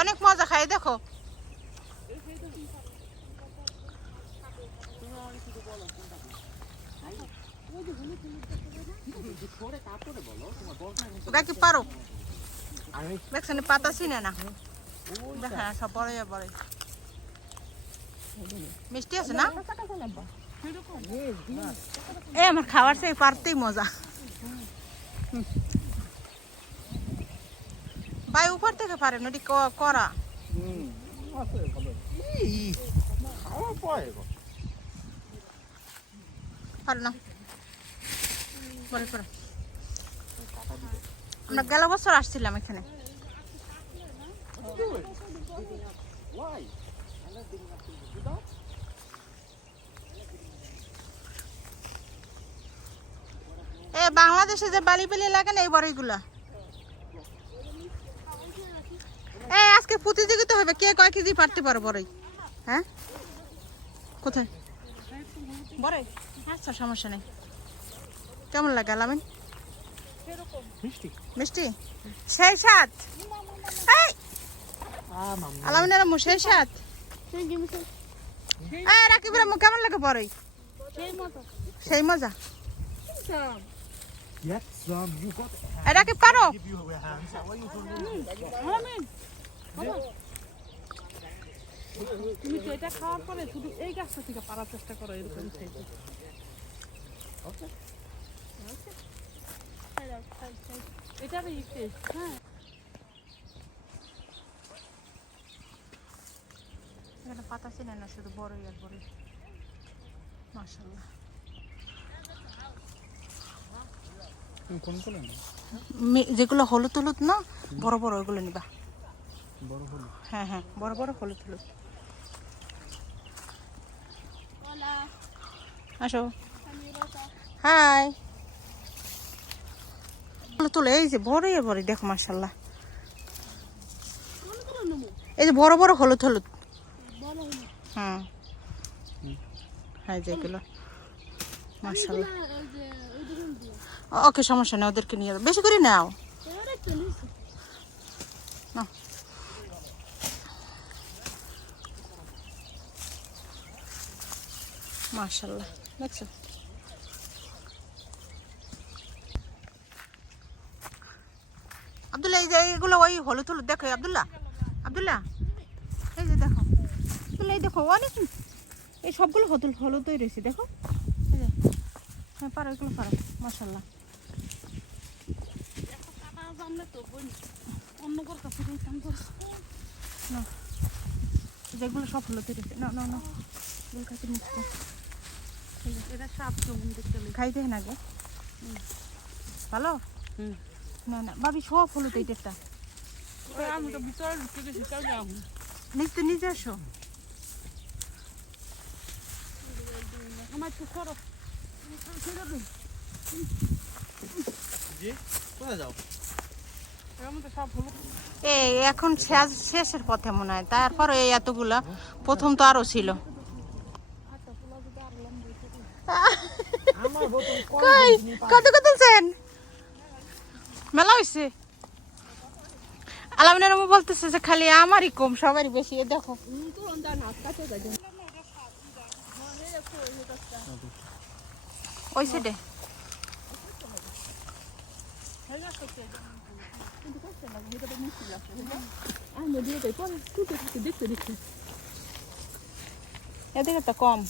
অনেক মজা খাই দেখো। ওটা কি পারো দেখছেন পাতা চিনে না দেখা সব বড় বড় মিষ্টি আছে না এ আমার খাবার সেই পারতেই মজা ভাই উপর থেকে পারেন ওটি করা পারো না বলে পড়ো আমরা গেল বছর আসছিলাম এখানে এ বাংলাদেশে যে বালি বালি লাগে না এই বড়ইগুলা এই আজকে প্রতিযোগিতা হবে কে কয় কেজি পারতে পারো বড়ই হ্যাঁ কোথায় বড়ই আচ্ছা সমস্যা নেই কেমন লাগে আলামিন মিষ্টি মিষ্টি সেই সাত এই আলামিনের আম্মু সেই সাত এই রাকিবের আম্মু কেমন লাগে বড়ই সেই মজা রাকিব পারো তুমি এটা খাওয়ার পরে শুধু এই গাছটা থেকে পারার চেষ্টা করো এরকম এটারই টেস্ট হ্যাঁ এখানে পাতা চিনে না শুধু বড়ই আর বড়ই মাশাআল্লাহ যেগুলো হলুদ হলুদ না বড় বড় ওইগুলো নিবা বড় হলুদ হ্যাঁ হ্যাঁ বড় বড় হলুদ হলুদ আসো হাই তুলে এই যে বড়ই বড়ই দেখো মাশাআল্লাহ এই যে বড় বড় হলুদ হলুদ হ্যাঁ হ্যাঁ যেগুলো মাশাআল্লাহ ওকে সমস্যা নেই ওদেরকে নিয়ে বেশি করে নাও মাশাআল্লাহ দেখছো আব্দুল্লাহ এই যে এগুলো ওই হলুদ হলুদ দেখো আব্দুল্লাহ আব্দুল্লাহ এই যে দেখো আব্দুল্লাহ এই দেখো অনেক এই সবগুলো হলুদ হলুদই রয়েছে দেখো হ্যাঁ পারো এগুলো পারো মাশাআল্লাহ যেগুলো সব হলুদ রয়েছে না না না খাইতে মিষ্টি এটা সাপ কেমন দেখতে খাইতে না গো ভালো না না ভাবি সব হলুদ এইটা আমি তো ভিতরে ঢুকে গেছি তাই না নিতে নিজে আসো আমার তো সরো এই এখন শেষের পথে মনে হয় তারপর এই এতগুলা প্রথম তো আরো ছিল কত কত মেলা হয়েছে আলামিনের আম্মু বলতেছে যে খালি আমারই কম সবারই বেশি দেখো ওই সাইডে এদিকে তো কম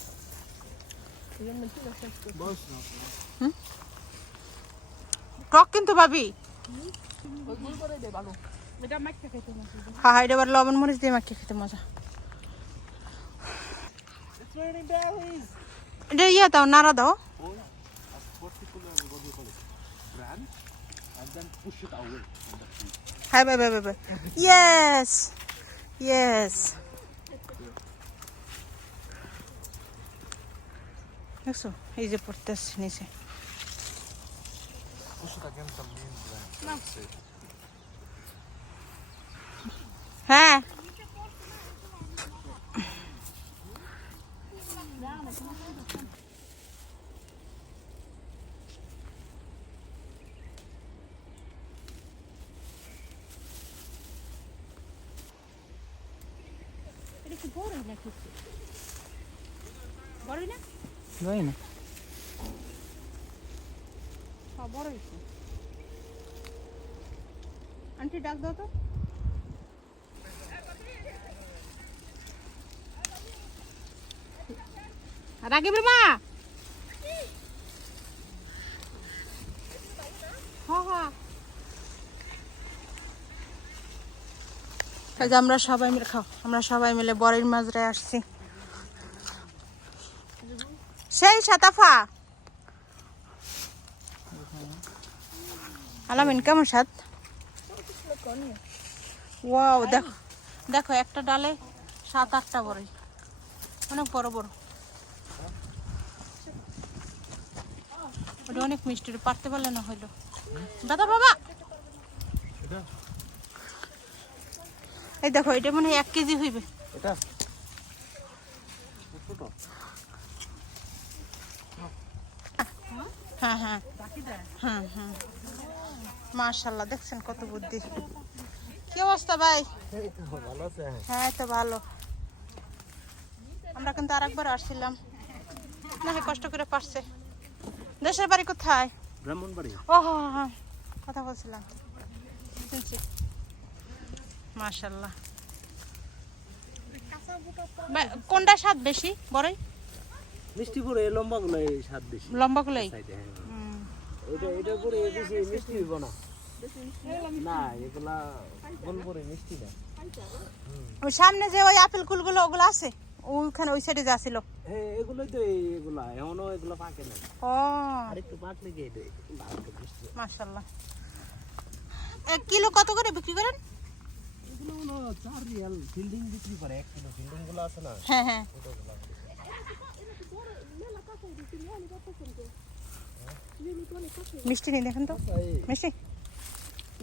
টক কিন্তু ভাবি হ্যাঁ এটা আবার লবণ মরিচ দিয়ে মাখিয়ে খেতে মজা এটা ইয়ে দাও নাড়া দাও হ্যাঁ bye bye bye bye yes yes দেখছো এই যে পড়তেছে নিচে হ্যাঁ বড়ই না কিছু বড়ই না জানি না হ্যাঁ বড়ই তো আন্টি ডাক দাও তো রাগিবের মা হ্যাঁ হ্যাঁ এই যে আমরা সবাই মিলে আমরা সবাই মিলে বরের মাঝরায় আসছি সেই সাতাফা আলামিন কেমন স্বাদ ওয়াও দেখো দেখো একটা ডালে 7-8টা বড়ই অনেক বড় বড় ওটা অনেক মিষ্টি পারতে পারলে না হইলো দাদা বাবা এই দেখো এটা মনে হয় 1 কেজি হইবে এটা হ্যাঁ হ্যাঁ হ্যাঁ হ্যাঁ মাশাআল্লাহ দেখছেন কত বুদ্ধি কি অবস্থা ভাই ভালো আছে হ্যাঁ তো ভালো আমরা কিন্তু আরেকবার আসছিলাম না কষ্ট করে পারছে দেশের বাড়ি কোথায় ব্রাহ্মণবাড়ি ও হ্যাঁ কথা বলছিলাম শুনছি মাশাআল্লাহ কোনটা স্বাদ বেশি বড়ই মিষ্টি পুরো এই লম্বাগুলো এই স্বাদ বেশি লম্বাগুলোই সাইডে এটা পুরো বেশি মিষ্টি হইব না না এগুলা গোলপুরে মিষ্টি না ওই সামনে যে ওই আপেল কুলগুলো ওগুলো আছে ওইখানে ওই সাইডে যা ছিল হ্যাঁ এগুলোই তো এগুলা এমনও এগুলো পাকে না ও আরেকটু পাকলে কি এটা ভালো মিষ্টি মাশাআল্লাহ 1 কিলো কত করে বিক্রি করেন এগুলো হলো 4 রিয়াল ফিল্ডিং বিক্রি করে 1 কিলো ফিল্ডিং গুলো আছে না হ্যাঁ হ্যাঁ মিষ্টি নেই দেখেন তো মিষ্টি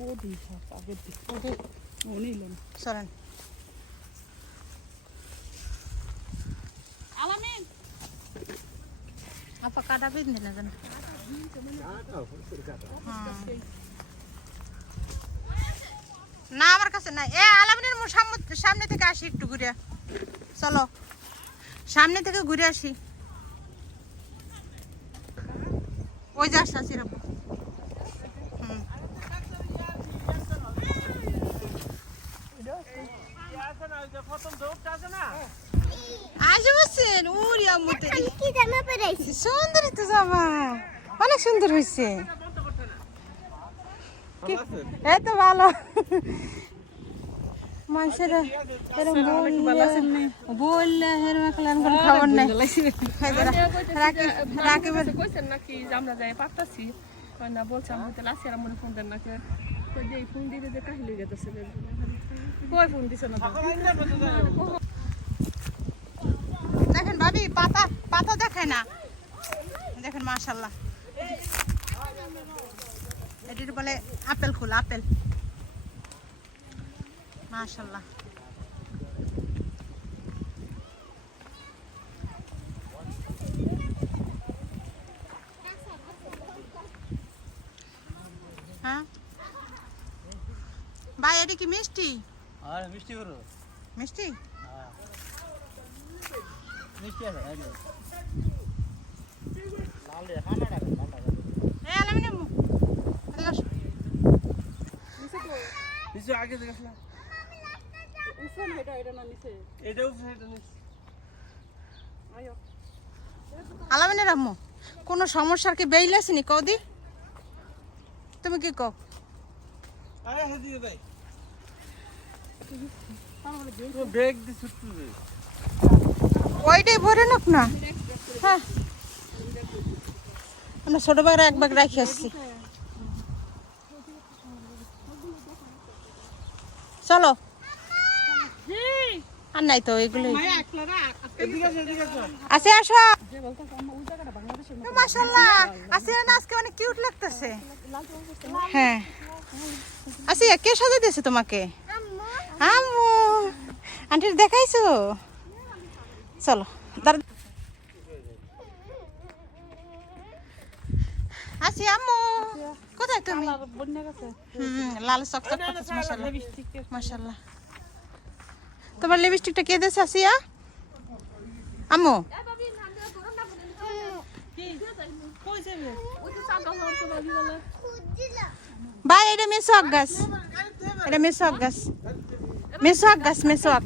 ও দিস আগের দিক ও নিলেন চলেন আলামিন আপা কাটা বেঁধে না জানো না আমার কাছে নাই এ আলামিনের সামনে থেকে আসি একটু ঘুরে চলো সামনে থেকে ঘুরে আসি ওই যে আসছি রব আসে বসছেন উরি আম্মুতে কি জামা পরাইছি সুন্দর তো জামা অনেক সুন্দর হয়েছে এই তো ভালো মানুষের এরকম বললে কোনো খবর নেই রাকিবের কইছেন নাকি যে আমরা যাই পারতাছি না বলছে আমি তো লাসি আর মনে ফোন দেন নাকি তো যে ফোন দিতে যে কাহিলি গেছে কই ফোন দিছ না দেখেন ভাবি পাতা পাতা দেখায় না দেখেন মাশাআল্লাহ এটির বলে আপেল ফুল আপেল মাশাআল্লাহ হ্যাঁ ভাই এটা কি মিষ্টি আর মিষ্টি করো মিষ্টি মিষ্টি আছে লাল রে খানা রাখ এই আলামিন আম্মু এদিকে আসো। নিচে আগে দেখাস না উফন এটা না নিচে এটাও এটা নিচে আয়ো আলামিনের আম্মু কোনো সমস্যার কি বেইল আসেনি কদি তুমি কি কও আরে হেদিয়ে ভাই তো ব্রেক দি ছুটতে দে ওইটাই ভরে নাক না হ্যাঁ আমরা ছোট বাগরা এক বাগ রাখি আসছি চলো আর নাই তো এগুলো আছে আসো মাশাআল্লাহ আছে না আজকে অনেক কিউট লাগতেছে হ্যাঁ আছে কে সাজা দিয়েছে তোমাকে আম্মু আন্টির দেখাইছো চলো আসি আম্মু কোথায় তুমি লাল চকচক করতেছে মাশাআল্লাহ মাশাআল্লাহ তোমার লিপস্টিকটা কে দিয়েছে আসিয়া? আম্মু ভাই এটা মেসোয়াক গাছ, এটা মেসোয়াক গাছ, মেসোয়াক গাছ, মেসোয়াক।